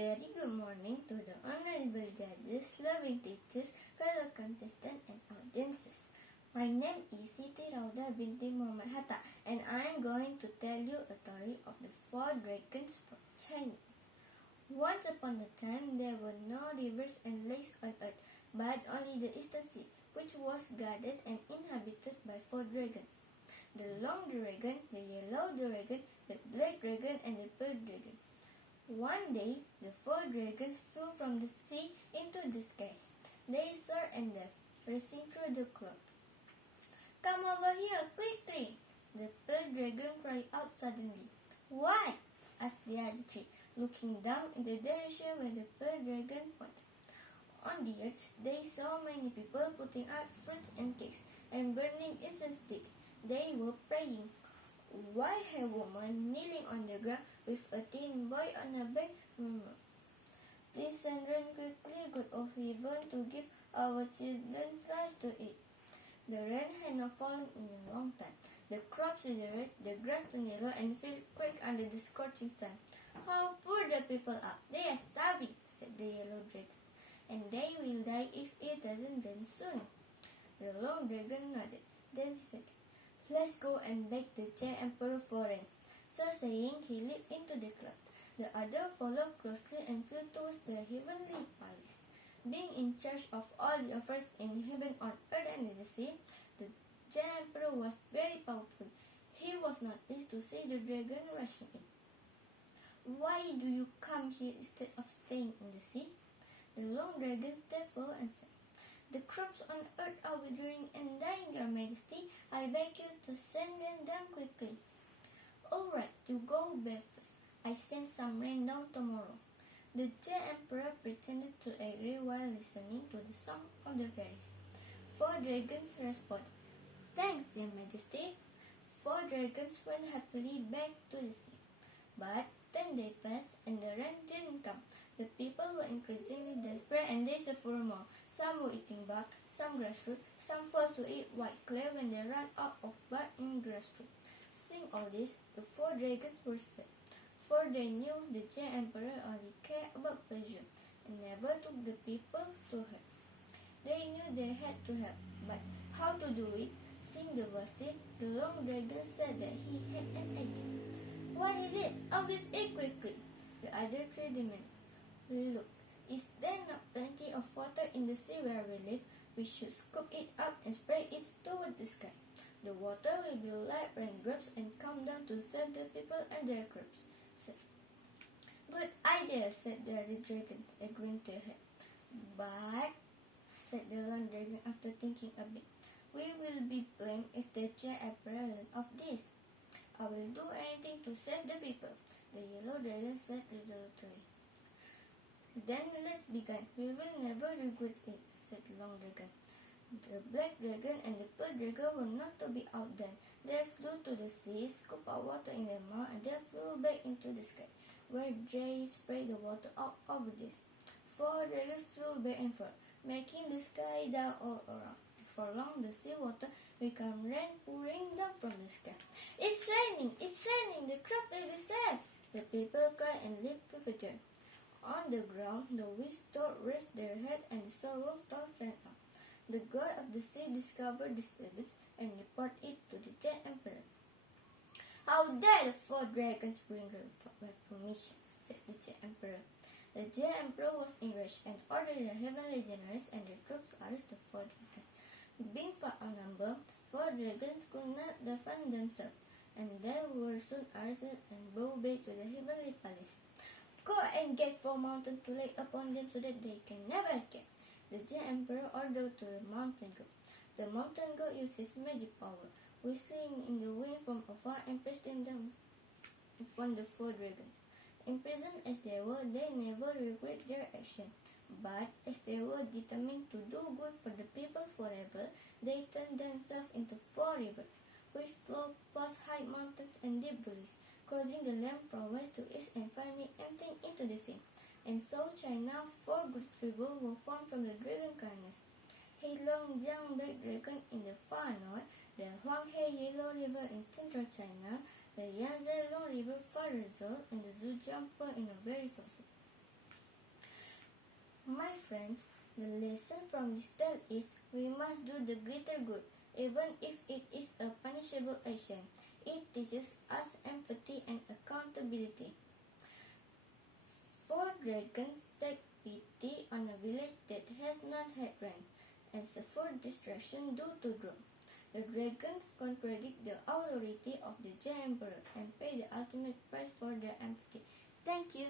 very good morning to the honorable judges, loving teachers, fellow contestants and audiences. My name is Siti Raudah binti Mohamad Hata, and I am going to tell you a story of the four dragons from China. Once upon a time there were no rivers and lakes on earth, but only the Eastern Sea, which was guarded and inhabited by four dragons. The long dragon, the yellow dragon, the black dragon and the pearl dragon. One day, the four dragons flew from the sea into the sky. They soared and left, racing through the clouds. "Come over here, quickly!" the pearl dragon cried out suddenly. "Why?" asked the other three, looking down in the direction where the pearl dragon pointed. On the earth, they saw many people putting out fruits and cakes and burning incense sticks. They were praying. "Why have women kneeling on the ground with a tin boy on her back?" murmured. "Please send rain quickly, God of heaven, to give our children rice to eat." The rain had not fallen in a long time. The crops withered, the grass turned yellow, and the field quaked under the scorching sun. "How poor the people are! They are starving," said the yellow dragon, "and they will die if it doesn't rain soon." The long dragon nodded. Then he said, "Let's go and beg the Jai Emperor for rain." So saying, he leaped into the cloud. The other followed closely and flew towards the heavenly palace. Being in charge of all the affairs in heaven, on earth, and in the sea, the Jai Emperor was very powerful. He was not pleased to see the dragon rushing in. "Why do you come here instead of staying in the sea?" The long dragon therefore answered, "The crops on earth are withering and dying, Your Majesty. I beg you to send rain down quickly." "All right, you go back first. I send some rain down tomorrow." The Jai Emperor pretended to agree while listening to the song of the fairies. Four dragons responded, "Thanks, Your Majesty." Four dragons went happily back to the sea. But 10 days passed and the rain didn't come. The people were increasingly desperate and they suffered more. Some were eating bark, some grassroot, some forced to eat white clay when they ran out of bark and grassroot. Seeing all this, the four dragons were sad, for they knew the Jai Emperor only cared about pleasure and never took the people to help. They knew they had to help, but how to do it? Seeing the mercy, the long dragon said that he had an idea. "What is it? Out with it quickly!" The other three demanded. "Look, is there not plenty of water in the sea where we live? We should scoop it up and spread it toward the sky. The water will be like raindrops and come down to serve the people and their crops." "Good idea," said the other dragon, agreeing to help. "But," said the long dragon after thinking a bit, "we will be blamed if the Jai Emperor learns of this." "I will do anything to save the people," the yellow dragon said resolutely. "Then let's begin. We will never regret it," said the long dragon. The black dragon and the pearl dragon were not to be outdone. They flew to the sea, scooped out water in their mouth, and then flew back into the sky, where they sprayed the water out over this. Four dragons flew back and forth, making the sky down all around. Before long, the sea water became rain pouring down from the sky. "It's raining! It's raining! The crop will be saved!" the people cried and leaped with joy. On the ground, the witch toads raised their head and the sorghum stalks ran up. The god of the sea discovered this evidence and reported it to the Jai Emperor. "How dare the four dragons bring rain with permission?" said the Jai Emperor. The Jai Emperor was enraged and ordered the heavenly generals and their troops to arrest the four dragons. Being far outnumbered, four dragons could not defend themselves, and they were soon arrested and brought back to the heavenly palace. "Go and get 4 mountains to lay upon them so that they can never escape," the Jai Emperor ordered to the mountain god. The mountain god used his magic power, whistling in the wind from afar, and pressed them down upon the four dragons. Imprisoned as they were, they never regretted their action. But as they were determined to do good for the people forever, they turned themselves into 4 rivers, which flowed past high mountains and deep valleys, crossing the land from west to east and finally emptying into the sea. And so China, 4 good rivers were formed from the dragon kindness. Heilongjiang Black Dragon in the far north, the Huanghe Yellow River in central China, the Yangtze Long River far south, and the Zhujiang Pearl in the very far south. My friends, the lesson from this tale is we must do the greater good, even if it is a punishable action. It teaches us empathy and accountability. Four dragons take pity on a village that has not had rain and suffer destruction due to drought. The dragons contradict the authority of the giant emperor and pay the ultimate price for their empathy. Thank you.